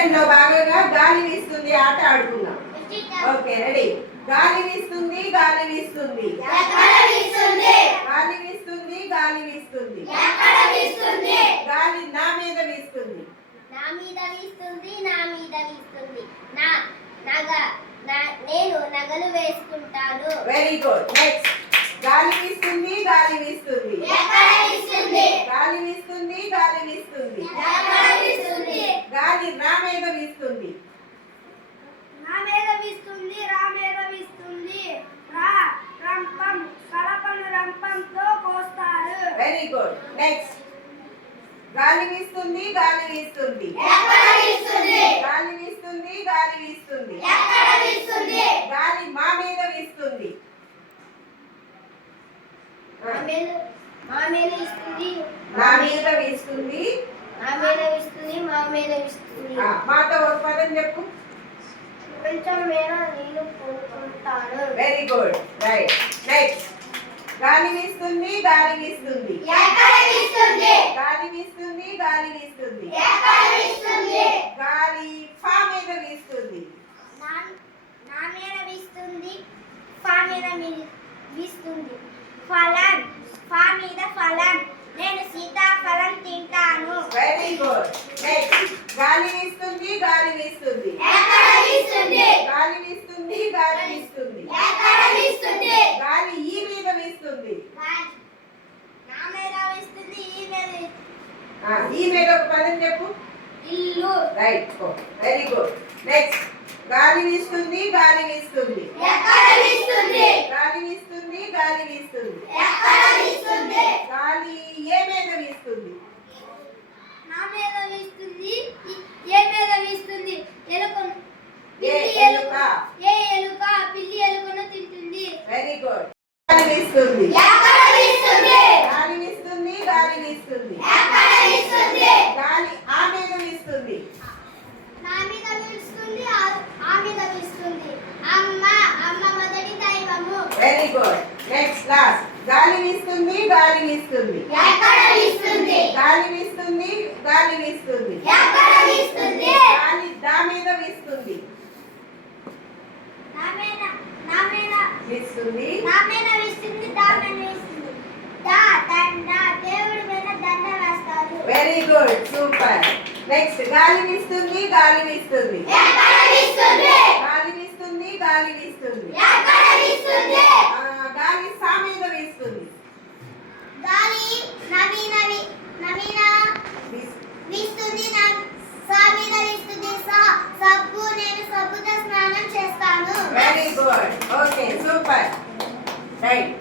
Lesson లో భాగంగా గాలి వీస్తుంది ఆట ఆడుకుందాం. Okay ready. గాలి వీస్తుంది గాలి వీస్తుంది గాలి వీస్తుంది గాలి వీస్తుంది గాలి నా మీద వీస్తుంది నేను నగలు వేసుకుంటాను. Very good. నెక్స్ట్. గాలి వీస్తుంది గాలి వీస్తుంది గాలి వీస్తుంది గాలి వీస్తుంది గాలి నా మీద వీస్తుంది రంపంతో కోస్తారు. Very good. నెక్స్ట్. గాలి వీస్తుంది గాలి వీస్తుంది గాలి వీస్తుంది గాలి వీస్తుంది గాలి మా మీద వీస్తుంది మా మీద వీస్తుంది నా మీద వీస్తుంది మాతో ఒక పదం చెప్పు. కొంచెం మేర నేను కొనుక్కుంటాను. Very good. రైట్. నెక్స్ట్. గాలి వీస్తుంది గాలి వీస్తుంది గాలి వీస్తుంది గాలి వీస్తుంది గాలి ఫా మీద వీస్తుంది నా మీద వీస్తుంది ఫా మీద వీస్తుంది ఫలం ఫా మీద ఫలం నేను సీతాఫలం తింటాను. Very good. నెక్స్ట్. గాలి వీస్తుంది గాలి వీస్తుంది గాలి వీస్తుంది గాలి వీస్తుంది గాలి ఈ మీద వీస్తుంది నా మీద వీస్తుంది ఈ మీద ఒక పదం చెప్పు. ఇల్లు. రైట్. Very good. నెక్స్ట్. గాలి వీస్తుంది గాలి వీస్తుంది గాలి వీస్తుంది గాలి వీస్తుంది గాలి ఏ మీద వీస్తుంది నా మీద వీస్తుంది ఏ మీద వీస్తుంది ఎలుకను ఏ ఎలుక. ఏ ఎలుక పిల్లి ఎలుకను తింటుంది. Very good. గాలి వీస్తుంది గాలి వీస్తుంది గాలి వీస్తుంది గాలి ఆ మీద వీస్తుంది నా మీద వీస్తుంది ఆ మీద వీస్తుంది అమ్మ మొదటి దైవము. Very good. Next class. గాలి వీస్తుంది గాలి వీస్తుంది గాలి వీస్తుంది గాలి వీస్తుంది గాలి దా మీద వీస్తుంది వీస్తుంది దేవుడి మీద దండ వేస్తారు. Very good. సూపర్. నెక్స్ట్. గాలి వీస్తుంది గాలి వీస్తుంది గాలి వీస్తుంది గాలి వీస్తుంది గాలి సా మీద వీస్తుంది గాలి నవీన వీస్తుంది సా మీద వీస్తుంది సబ్బు నేను సబ్బుతో స్నానం చేస్తాను. Very good. Okay super. Right.